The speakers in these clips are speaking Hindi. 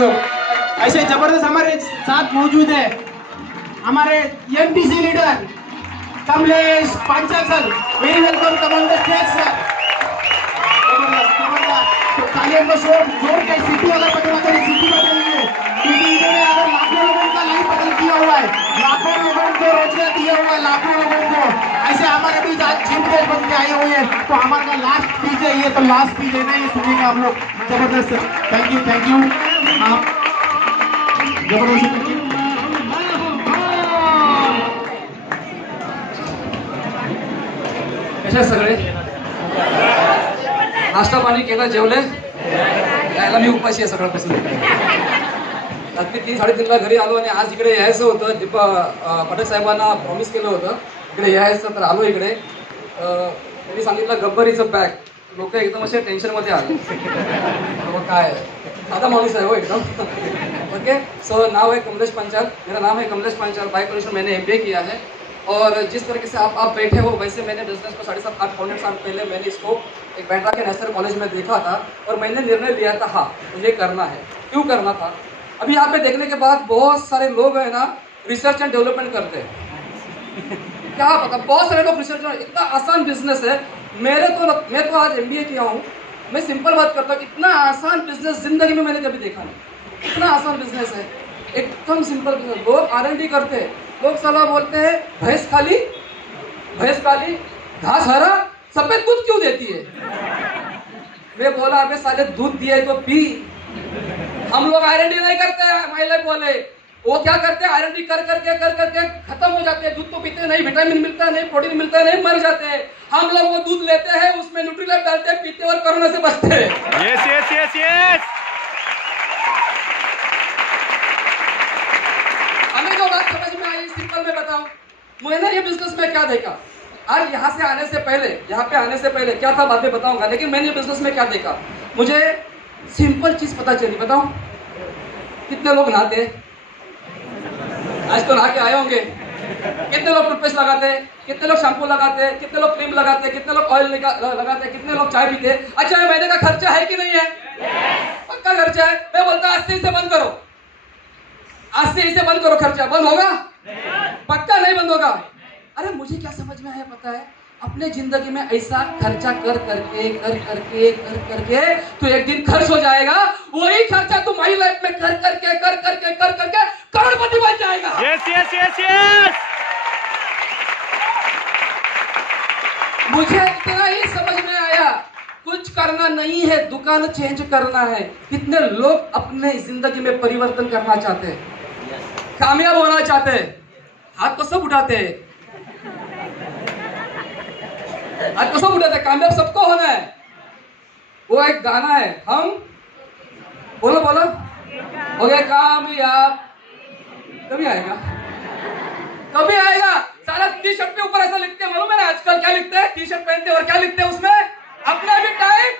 लोग। ऐसे जबरदस्त हमारे साथ मौजूद है हमारे MTC leader Kamlesh Panchal sir. Very welcome come on the stage sir. जबरदस्त जबरदस्त। तो तालियों को जोर के सिटी अगर बजना तो सिटी बदलिए, क्योंकि इन्होंने अगर लाखों लोगों का लाइफ बदल दिया हुआ है, लाखों लोगों को रोजगार दिया हुआ है, लाखों लोगों को। ऐसे हमारे बीच आज जिम कोच बन के आए हुए हैं, तो हमारा लास्ट स्पीच है ये, तो लास्ट स्पीच है ना, ये सुनेंगे हम लोग। जबरदस्त थैंक यू जबरदस्त। कशा सगळे नाश्ता पाणी केलं, जेवले? यायला मी उपाशी आहे सकाळपासून। रात्री 3-3:30ला घरी आलो आणि आज इकडे यायचं होतं। पाठक साहेबांना प्रॉमिस केलं होतं इकडे यायचं, तर आलो इकडे। त्यांनी सांगितलं गब्बरीचं बॅग, लोक एकदम असे टेन्शनमध्ये आले। मग काय आता माणूस आहे हो एकदम। ओके, सो नाव है कमलेश पांचाल, मेरा नाम है कमलेश पांचाल। बायोकेमिस्ट्री मैंने MBA किया है। और जिस तरीके से आप बैठे हो, वैसे मैंने बिजनेस को 7.5-8 पौने साल पहले मैंने इसको एक बैंड्रा के नेशनल कॉलेज में देखा था और मैंने निर्णय लिया था हाँ मुझे करना है। क्यों करना था? अभी यहाँ पे देखने के बाद बहुत सारे लोग हैं ना रिसर्च एंड डेवलपमेंट करते हैं। क्या पता बहुत सारे लोग रिसर्च, इतना आसान बिजनेस है। मैं तो आज MBA किया हूँ, मैं सिंपल बात करता हूँ, इतना आसान बिजनेस जिंदगी में मैंने कभी देखा नहीं। इतना आसान बिजनेस है, एकदम सिंपल बिजनेस। लोग R&D करते हैं, लोग सलाह बोलते हैं भैंस काली घास हरा सफेद दूध क्यों देती है? मैं बोला अबे साले दूध दिया है तो पी। हम लोग R&D नहीं करते हैं, महिला बोले वो क्या करते हैं R&D कर करके खत्म हो जाते हैं। दूध तो पीते नहीं, विटामिन मिलता नहीं, प्रोटीन मिलता नहीं, मर जाते हैं। हम लोग वो दूध लेते हैं, उसमें न्यूट्रीलाइट डालते हैं, पीते और कोरोना से बचते हैं। यस। हमें जो बात समझ में आई सिंपल में बताऊं, मैंने ये बिजनेस में क्या देखा। आज यहाँ पे आने से पहले क्या था बाद में बताऊंगा, लेकिन मैंने बिजनेस में क्या देखा मुझे सिंपल चीज पता चली। बताऊं कितने लोग नहाते हैं? आज तो नहा के आए होंगे। कितने लोग टूथपेस्ट लगाते हैं, कितने लोग शैम्पू लगाते हैं, कितने लोग क्रीम लगाते हैं, कितने लोग ऑयल लगाते हैं, कितने लोग चाय पीते हैं? अच्छा ये महीने का खर्चा है कि नहीं है? पक्का खर्चा है। मैं बोलता आज से इसे बंद करो, आज से इसे बंद करो। खर्चा बंद होगा? पक्का नहीं बंद होगा। अरे मुझे क्या समझ में आया पता है, अपने जिंदगी में ऐसा खर्चा कर करके तो एक दिन खर्च हो जाएगा। वही खर्चा तुम्हारी लाइफ में कर करके करोड़पति बन जाएगा। यस। मुझे इतना ही समझ में आया, कुछ करना नहीं है, दुकान चेंज करना है। कितने लोग अपने जिंदगी में परिवर्तन करना चाहते हैं, कामयाब होना चाहते हैं, हाथ को सब उठाते हैं, हाथ को सब उठाते हैं। कामयाब सबको होना है। वो एक गाना है, हम बोलो हो गए कामयाब। कभी आएगा सारा टी शर्ट के ऊपर ऐसा लिखते हैं, मालूम है ना आजकल क्या लिखते हैं? टी शर्ट पहनते हैं और क्या लिखते हैं उसमें? अपना भी टाइम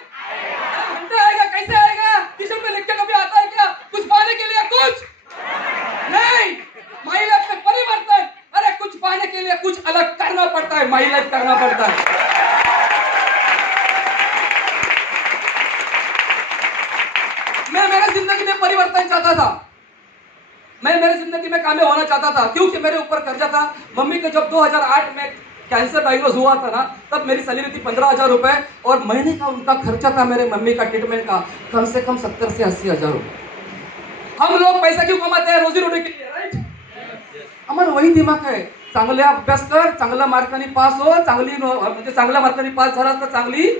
घंटे आएगा। कैसे आएगा? टी शर्ट पे लिख के कभी आता है क्या? कुछ पाने के लिए कुछ नहीं, माई लाइफ में परिवर्तन। अरे कुछ पाने के लिए कुछ अलग करना पड़ता है, माई लाइफ करना पड़ता है। मैं मेरे जिंदगी में परिवर्तन चाहता था, मैं मेरी जिंदगी में कामयाब होना चाहता था, क्योंकि मेरे ऊपर कर्जा था। मम्मी को जब 2008 में कैंसर डायग्नोज हुआ था ना, तब मेरी सैलरी थी 15,000 रुपए और महीने का उनका खर्चा था मेरे मम्मी का ट्रीटमेंट का कम से कम 70 से 80,000 रुपए। हम लोग पैसा क्यों कमाते हैं? रोजी रोटी के लिए, राइट? हमारा वही दिमाग है, चांगले अभ्यास कर, चांगल्या मार्कांनी पास हो, म्हणजे चांगल्या मार्कांनी पास झाला तर चांगली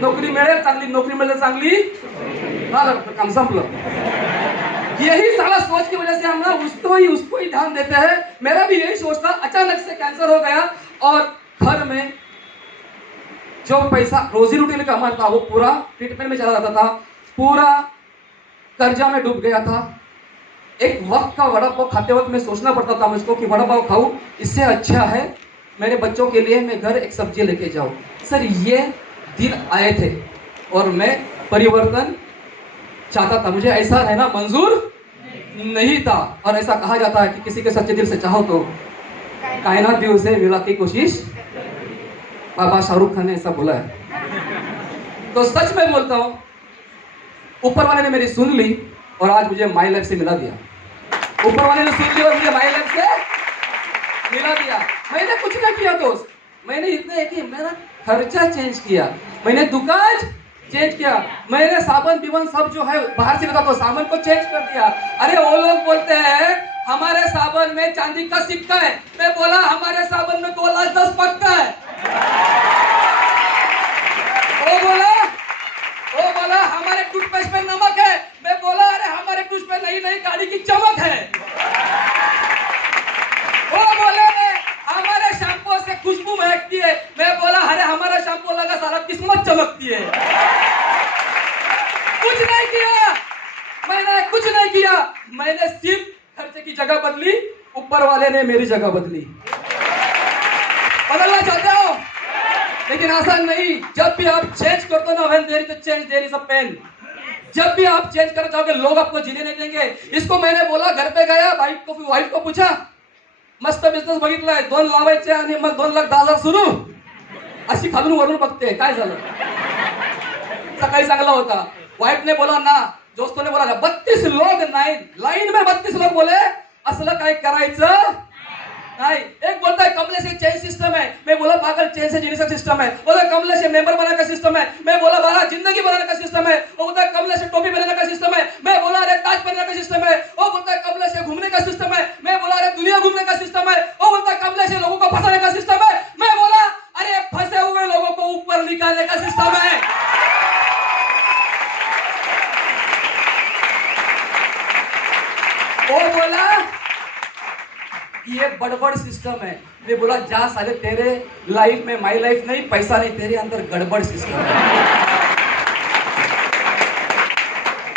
नोकरी मिळेल, चांगली नोकरी मिळेल चांगली झालं, काम संपलं। यही सारा सोच की वजह से हम ना उसको ही ध्यान देते हैं। मेरा भी यही सोच था। अचानक से कैंसर हो गया और घर में जो पैसा रोजी रोटी में कमा था वो पूरा ट्रीटमेंट में चला जाता था, पूरा कर्जा में डूब गया था। एक वक्त का वड़ा पाव खाते वक्त मैं सोचना पड़ता था मुझको कि वड़ा पाव खाऊं, इससे अच्छा है मेरे बच्चों के लिए मैं घर एक सब्जी लेके जाऊं। सर ये दिन आए थे और मैं परिवर्तन चाहता था, मुझे ऐसा रहना मंजूर नहीं था। और ऐसा कहा जाता है कि किसी के सच्चे दिल से चाहो तो कायनात भी उसे मिला की कोशिश, बाबा शाहरुख खान ने ऐसा बोला है। तो सच में बोलता हूं, ऊपर वाले ने मेरी सुन ली और आज मुझे माई लाइफ से मिला दिया। ऊपर वाले ने सुन लिया और मुझे माई लाइफ से मिला दिया। मैंने कुछ ना किया दोस्त, मैंने इतना है कि मेरा खर्चा चेंज किया, मैंने दुकान चेंज किया, मैंने साबुन बिबन सब जो है बाहर से लेता तो साबुन को चेंज कर दिया। अरे वो लोग बोलते हैं हमारे साबुन में चांदी का सिक्का है, मैं बोला हमारे साबुन में 2,10,000 पक्का है। वो बोला हमारे टूथपेस्ट में नमक है, मैं बोला अरे हमारे टूथपेस्ट नई नई गाड़ी की चमक है। वो बोले हमारे शैम्पू से खुशबू महकती है, मैं बोला अरे हमारा शैम्पू लगा सारा किस्मत चमकती है। कुछ नहीं किया, मैंने कुछ नहीं किया, मैंने सिर्फ खर्चे की जगह बदली, ऊपर वाले ने मेरी जगह बदली। बदलना चाहते हो लेकिन आसान नहीं। जब भी आप चेंज करते हो ना, when there is a change there is a pain. जब भी आप चेंज करना चाहोगे लोग आपको जीने नहीं देंगे। इसको मैंने बोला, घर पे गया, वाइफ को पूछा मस्त बिझनेस बघितलाय, 2 लावायचे आणि मग 2,10,000 सुरू, अशी खालून वरून बघते काय झालं। सकाळी चांगला होता, वाइफ ने बोला ना, दोस्तों ने बोला 32 लोग लाइन में 32 लोग बोले असलं काय करायचं नहीं। एक बोलता है कमलेश ये चेंज सिस्टम है, मैं बोला पागल चेंज से जीने का सिस्टम है। बोला कमलेश ये मेंबर बनाने का सिस्टम है, मैं बोला बारा जिंदगी बनाने का सिस्टम है। वो बोलता है कमलेश ये टोपी पहनने का सिस्टम है, मैं बोला अरे ताज पहनने का सिस्टम है। वो बोलता है कमलेश ये घूमने का सिस्टम है, मैं बोला अरे दुनिया घूमने का सिस्टम है। वो बोलता है कमलेश ये लोगों को फंसाने का सिस्टम है, मैं बोला अरे फंसे हुए लोगों को ऊपर निकालने का सिस्टम है। वो बोला ये बड़बड़ सिस्टम है, मैं बोला जा साले तेरे लाइफ में माई लाइफ नहीं, पैसा नहीं, तेरे अंदर गड़बड़ सिस्टम है।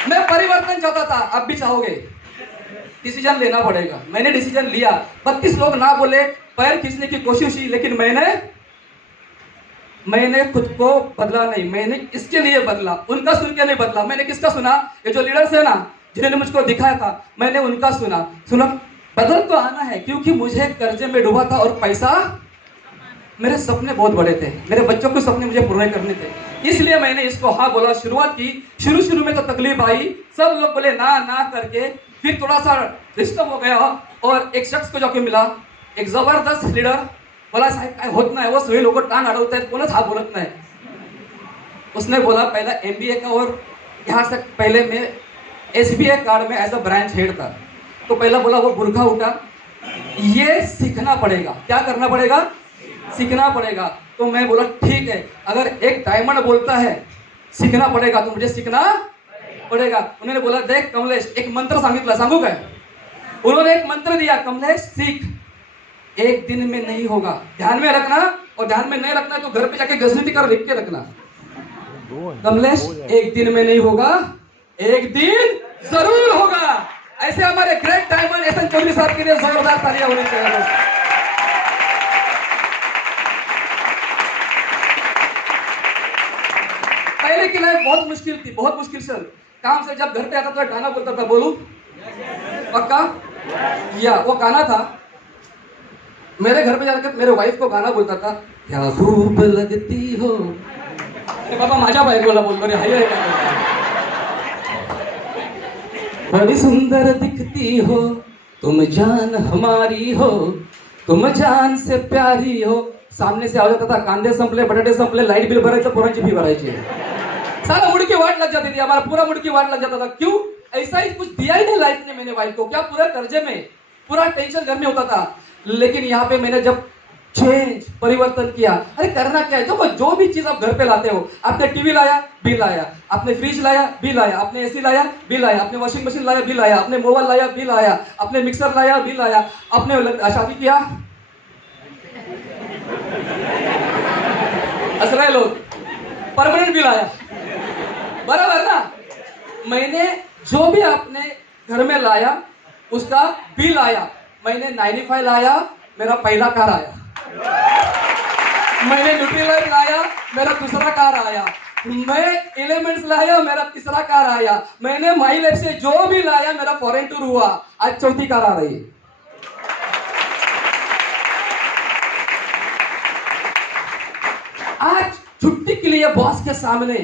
मैं परिवर्तन चाहता था, अब भी चाहोगे, डिसीजन लेना पड़ेगा। मैंने डिसीजन लिया, 32 लोग ना बोले, पैर खींचने की कोशिश की, लेकिन मैंने खुद को बदला नहीं, मैंने इसके लिए बदला, उनका सुन के नहीं बदला। मैंने किसका सुना? ये जो लीडर्स है ना, जिन्होंने मुझको दिखाया था, मैंने उनका सुना। बदल तो आना है, क्योंकि मुझे कर्जे में डूबा था और पैसा, मेरे सपने बहुत बड़े थे, मेरे बच्चों के सपने मुझे पूरे करने थे, इसलिए मैंने इसको हाँ बोला, शुरुआत की। शुरू में तो तकलीफ आई, सब लोग बोले ना करके, फिर थोड़ा सा डिस्टर्ब हो गया और एक शख्स को जाके मिला, एक जबरदस्त लीडर, बोला साहेब काय होत नाही, वो सगळे लोक टांग अडवतायत, कोणच हा बोलत नाही। उसने बोला पहला MBA का, और यहाँ से पहले मैं SBI कार्ड में एज अ ब्रांच हेड था, तो पहला बोला वो बुरखा उठा, ये सीखना पड़ेगा। क्या करना पड़ेगा? सीखना पड़ेगा। तो मैं बोला ठीक है, अगर एक डायमंड बोलता है सीखना पड़ेगा तो मुझे सीखना पड़ेगा। उन्होंने बोला देख कमलेश, एक मंत्र सांगितला, सांगू काय? उन्होंने एक मंत्र दिया, कमलेश सीख, एक दिन में नहीं होगा, ध्यान में रखना, और ध्यान में नहीं रखना तो घर पे जाके घसनीति कर लिख के रखना। कमलेश एक दिन में नहीं होगा, एक दिन जरूर होगा। ऐसे हमारे ग्रेट डायमंड एसएन चौधरी साहब के लिए जोरदार तालियां होनी चाहिए। पहले की लाइफ बहुत मुश्किल थी, बहुत मुश्किल से काम से जब घर पे आता था गाना बोलता था, बोलू पक्का या वो गाना था, मेरे घर पे जाकर मेरे वाइफ को गाना बोलता था, क्या खूब लगती हो, बाबा माझ्या बायकोला बोलतो रे, हाय बड़ी सुंदर दिखती हो, तुम जान हमारी हो, तुम जान से प्यारी हो। सामने से आ जाता था, कांदे संपले, बटाटे संपले, लाइट बिल भरायचं, पोरांची फी भरायची, सारा मुड़ की वाट लग जाती थी, हमारा पूरा मुड़ की वाट लग जाता था। क्यों? ऐसा ही कुछ दिया ही नहीं लाइफ ने मैंने वाइफ को, क्या पूरा कर्जे में, पूरा टेंशन घर में होता था। लेकिन यहाँ पे मैंने जब चेंज, परिवर्तन किया, अरे करना क्या है, देखो जो भी चीज आप घर पे लाते हो, आपने टीवी लाया बिल आया, आपने फ्रिज लाया बिल आया, आपने एसी लाया बिल आया, आपने वॉशिंग मशीन लाया बिल आया, आपने मोबाइल लाया बिल आया, आपने मिक्सर लाया बिल आया, आपने शादी किया, असराय लोग परमानेंट बिल आया, बराबर ना। मैंने जो भी आपने घर में लाया उसका बिल आया। मैंने 95 लाया, मेरा पहला कार आया, मैंने न्यूट्रीलाइट लाया, मेरा दूसरा कार आया, मैं एलिमेंट्स लाया, मेरा तीसरा कार आया, मैंने माई लाइफ से जो भी लाया मेरा फॉरेन टूर हुआ, आज चौथी कार आ रही है। आज छुट्टी के लिए बॉस के सामने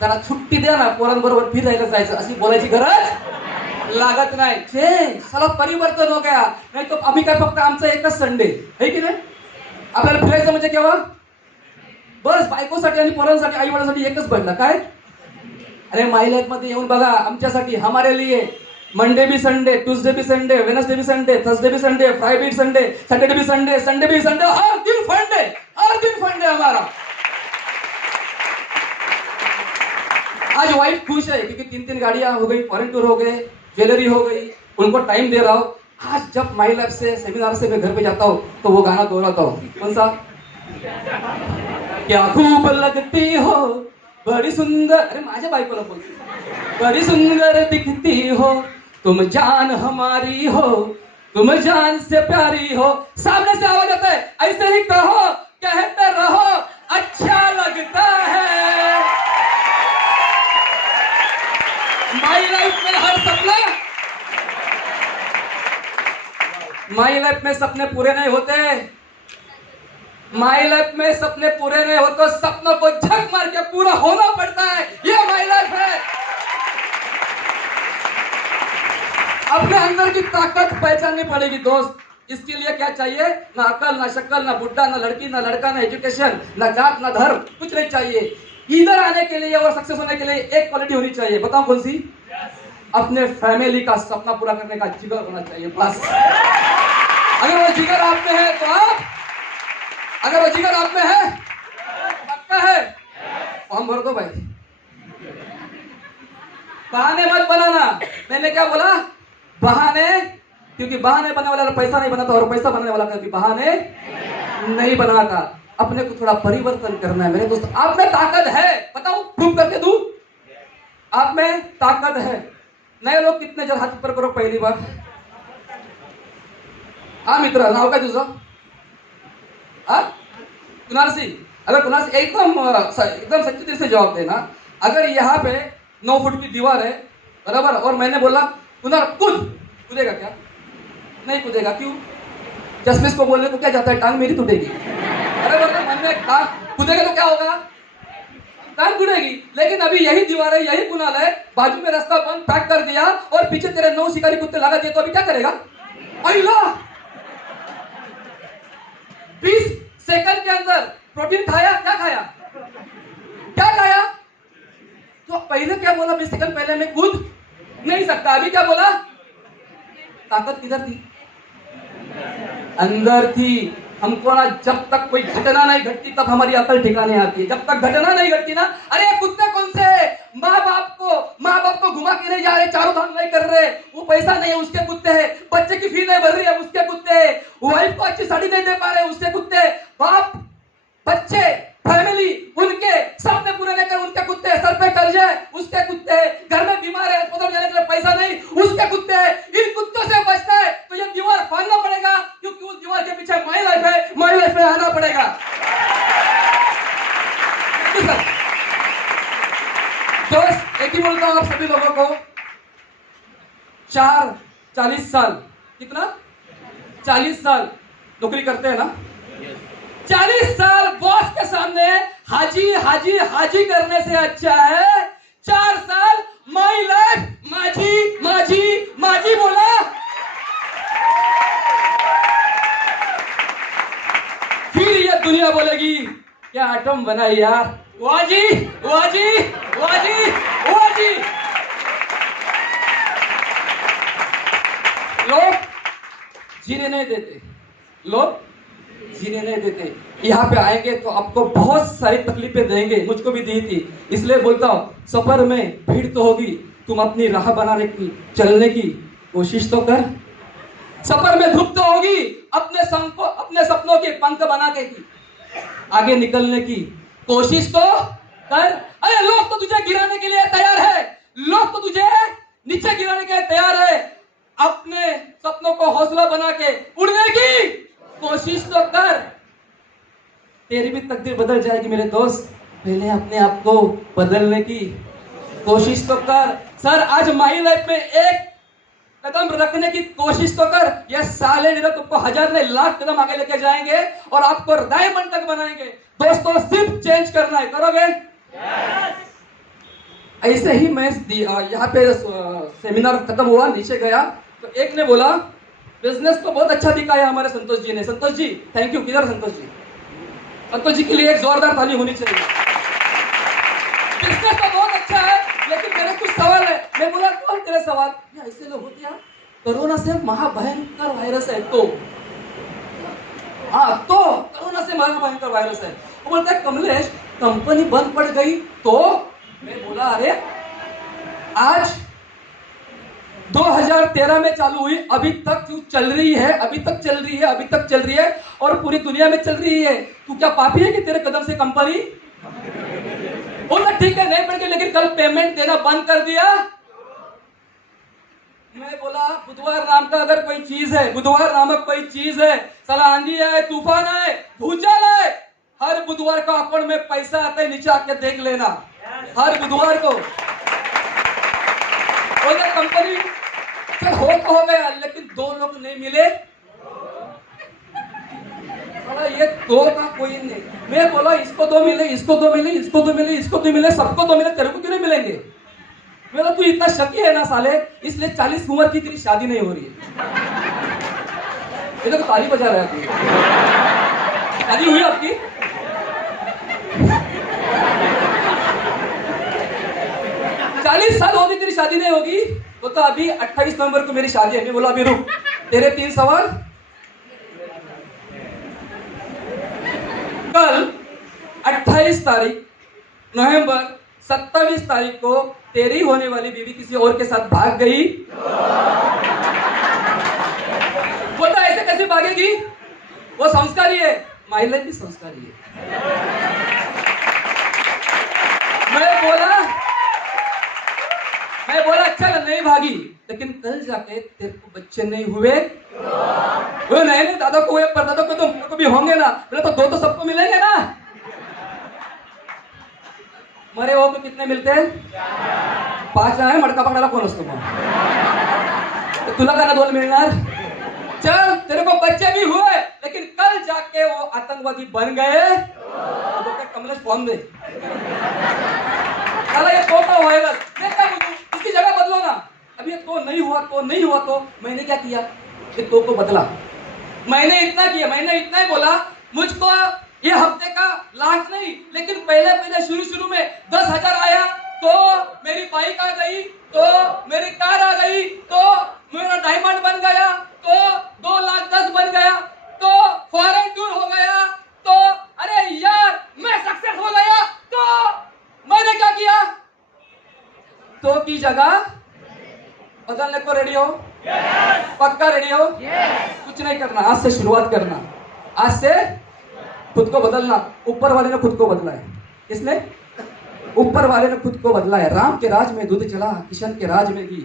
जरा छुट्टी द्या ना, पोरांबरोबर फिरायला जायचं अशी बोलायची गरज लागत नाही चेंज साला परिवर्तन हो गया. नाही तो आम्ही काय फक्त आमचा एकच संडे आहे की नाही. आपल्याला फिरायचं म्हणजे केव्हा बस बायकोसाठी आणि पोरांसाठी आई वडिलांसाठी एकच बनला काय. अरे माय लाईफ मध्ये येऊन बघा आमच्यासाठी हमारे लिए मंडे भी संडे, ट्यूसडे भी संडे, वेनसडे भी संडे, थर्सडे भी संडे, फ्राइडे भी संडे, सैटरडे भी संडे, संडे भी संडे, हर दिन फंडे, हर दिन फंडे हमारा. आज वाइफ खुश है क्योंकि 3 गाड़ियां हो गई, फॉरेन टूर हो गए, ज्वेलरी हो गई, उनको टाइम दे रहा हूं. आज जब माई लाइफ से सेमिनार से मैं घर पे जाता हूं तो वो गाना दोहराता हूं. कौन सा. क्या खूब लगती हो बड़ी सुंदर. अरे माझ्या बायकोला बोलते बड़ी सुंदर दिखती हो तुम जान हमारी हो तुम जान से प्यारी हो. सामने से आवाज आता है ऐसे ही कहो कहते रहो अच्छा लगता है. माई लाइफ में हर सपना माई लाइफ में सपने पूरे नहीं होते. माई लाइफ में सपने पूरे नहीं होते, सपनों को झक मार के पूरा होना पड़ता है. ये माई लाइफ है. अपने अंदर की ताकत पहचाननी पड़ेगी दोस्त. इसके लिए क्या चाहिए. ना अकल ना शक्ल ना बुढ़ा ना लड़की ना लड़का ना एजुकेशन ना जात ना धर्म कुछ नहीं चाहिए. इधर आने के लिए और सक्सेस होने के लिए एक क्वालिटी होनी चाहिए. बताओ कौन सी. अपने फैमिली का सपना पूरा करने का जिगर होना चाहिए. बस अगर वो जिगर आप में है तो आप अगर वो जिगर आप में है पक्का है फॉर्म भर दो भाई. बहाने मत बनाना. मैंने क्या बोला बहाने. क्योंकि बहाने बनाने वाला पैसा नहीं बनाता और पैसा बनाने वाला कभी बहाने नहीं बनाता. अपने को थोड़ा परिवर्तन करना है मेरे दोस्त. आप में ताकत है. बताओ प्रूव करके दूं. आप में ताकत है. नए लोग कितने जण हात ऊपर करो पहिली बार. हा मित्र नाव काय तुझं. कुणाल सिंह. अगर कुणाल सिंह एकदम सच्चे दिल से जवाब देना. अगर यहाँ पे 9 फुट की दीवार है बराबर और मैंने बोला कुणाल कूदेगा क्या. नहीं कूदेगा. क्यों. जसमिस को बोलने को क्या जाता है टांग मेरी टूटेगी. अरे बोलते मन में टांग कूदेगा तो क्या होगा टांग टूटेगी. लेकिन अभी यही दीवार है यही कुणाल है बाजू में रास्ता बंद पैक कर दिया और पीछे तेरे 9 शिकारी कुत्ते लगा दिए तो अभी क्या करेगा. अल्लाह 20 सेकंड के अंदर प्रोटीन खाया. क्या खाया. तो पहले क्या बोला 20 सेकंड पहले मैं कूद नहीं सकता. अभी क्या बोला ताकत किधर थी अंदर थी. हमको ना जब तक कोई घटना नहीं घटती तब हमारी अकल ठिकाने आती है. जब तक घटना नहीं घटती ना. अरे कुत्ते कौन से माँ बाप को घुमा के नहीं जा रहे चारों धाम नहीं कर रहे वो पैसा नहीं है उसके कुत्ते हैं. बच्चे की फी नहीं भर रही है उसके कुत्ते हैं. वाइफ को अच्छी साड़ी नहीं दे पा रहे उसके कुत्ते. बाप बच्चे फैमिली उनके सपने पूरे नहीं कर उनके कुत्ते. सर पे कर्ज है उसके कुत्ते. घर में बीमार है अस्पताल जाने के लिए पैसा नहीं उसके कुत्ते. इन कुत्तों से बचना है तो ये दीवार फाड़ना पड़ेगा क्योंकि उस दीवार के पीछे माई लाइफ है. माई लाइफ में आना पड़ेगा. दोस्त एक ही बोलता हूं आप सभी लोगों को 40 साल कितना 40 साल नौकरी करते हैं ना. 40 साल बॉस के सामने हाजी करने से अच्छा है 4 साल माई लाइफ माझी बोला. फिर ये दुनिया बोलेगी क्या आइटम बनाई यार. वाजी. लोग जीने नहीं देते. यहाँ पे आएंगे तो आपको बहुत सारी तकलीफें देंगे. मुझको भी दी थी. इसलिए बोलता हूँ सफर में भीड़ तो होगी तुम अपनी राह बनाने की चलने की कोशिश तो कर. सफर में धूप तो होगी अपने सपनों के पंख बना के आगे निकलने की कोशिश तो कर. अरे लोग तो तुझे गिराने के लिए तैयार है. लोग तो तुझे नीचे गिराने के लिए तैयार है. अपने सपनों को हौसला बना के उड़ने की कोशिश तो कर. तेरी भी तकदीर बदल जाएगी मेरे दोस्त. पहले अपने आप को बदलने की कोशिश तो कर. सर आज माई लाइफ में एक कदम रखने की कोशिश तो कर. ये साले नहीं तुमको 1000 नहीं लाख कदम आगे लेके जाएंगे और आपको डायमंड तक बनाएंगे. दोस्तों सिर्फ चेंज करना है. करोगे ऐसे ही मैं यहाँ पे सेमिनार खत्म हुआ, नीचे गया तो एक ने बोला बिजनेस तो बहुत अच्छा दिखाया हमारे संतोष जी ने। Santosh ji thank you. किधर संतोष जी? संतोष जी के लिए एक जोरदार ताली होनी चाहिए। बिजनेस तो बहुत अच्छा है, लेकिन मेरे कुछ सवाल है। मैं बोला कौन तेरे सवाल? ऐसे लोग होते हैं, कोरोना से महाभयंकर वायरस है तो कोरोना से महाभयंकर वायरस है। वो बोलता है कमलेश कंपनी बंद पड़ गई तो? मैं बोला अरे आज 2013 में चालू हुई, अभी तक क्यों चल रही है, अभी तक चल रही है, अभी तक चल रही है और पूरी दुनिया में चल रही है। तू क्या पापी है कि तेरे कदम से कंपनी? बोला ठीक है नहीं पड़ गई, लेकिन कल पेमेंट देना बंद कर दिया। मैं बोला बुधवार नाम का अगर कोई चीज है, बुधवार नामक कोई चीज है, साला आंधी है, तूफान है, भूचाल है, हर बुधवार का अकाउंट में पैसा आता है, नीचे आके देख लेना हर बुधवार को। बोले कंपनी चल हो तो हो गया, लेकिन 2 लोग नहीं मिले। ये 2 का कोई नहीं। मैं बोला इसको 2 मिले, इसको 2 मिले, इसको 2 मिले, इसको 2 मिले, सबको 2 मिले, तेरे को क्यों नहीं मिलेंगे? मेरा तू इतना शकी है ना साले, इसलिए 40 उम्र की तेरी शादी नहीं हो रही है। ये तो ताली बजा रहा है तू। शादी हुई आपकी? साल होगी तेरी शादी नहीं होगी तो अभी 28 नवंबर को मेरी शादी है। मैं बोला अभी रुक, तेरे 3 सवाल। कल 28 तारीख नवंबर 27 तारीख को तेरी होने वाली बीवी किसी और के साथ भाग गई। बोलता ऐसे कैसे भागेगी? वो संस्कारी है, महिला भी संस्कारी है। मैं बोला अच्छा नहीं भागी, लेकिन कल जाके तेरे को बच्चे नहीं हुए? वो नहीं दादा को हुए, परदादा को तो भी होंगे ना। बोले तो 2 तो सबको मिलेंगे ना। मरे हो तो कितने मिलते हैं? 5 आहे मडका पकडायला कोण असतो मग? तुला का ना 2 मिळणार? चल तेरे को बच्चे भी हुए, लेकिन कल जाके वो आतंकवादी बन गए। तो कमलेश फॉर्म दे साला, ये तो वायरस देखा मुझे, इसकी जगह बदलो ना। अभी ये तो नहीं हुआ तो मैंने क्या किया? ये तो बदला। मैंने इतना किया, मैंने इतना ही बोला मुझको ये हफ्ते का लास्ट नहीं, लेकिन पहले शुरू में 10,000 आया तो मेरी बाइक आ गई, तो मेरी कार आ गई, तो मेरा डायमंड बन गया, तो 2,10,000 बन गया, तो फॉरेन टूर हो गया, तो अरे यार मैं सक्सेस हो गया। तो मैंने क्या किया? तो की जगह बदलने को रेडी हो? पक्का रेडी हो? कुछ नहीं करना, आज से शुरुआत करना, आज से खुद को बदलना। ऊपर वाले ने खुद को बदला है। किसने? ऊपर वाले ने खुद को बदला है। राम के राज में दूध चला, किशन के राज में घी।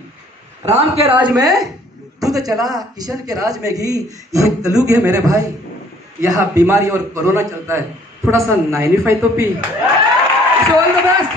राम के राज में दूध चला, किशन के राज में घी। ये कलयुग है मेरे भाई, यहाँ बीमारी और कोरोना चलता है। थोड़ा सा 95 तो पी। All the best.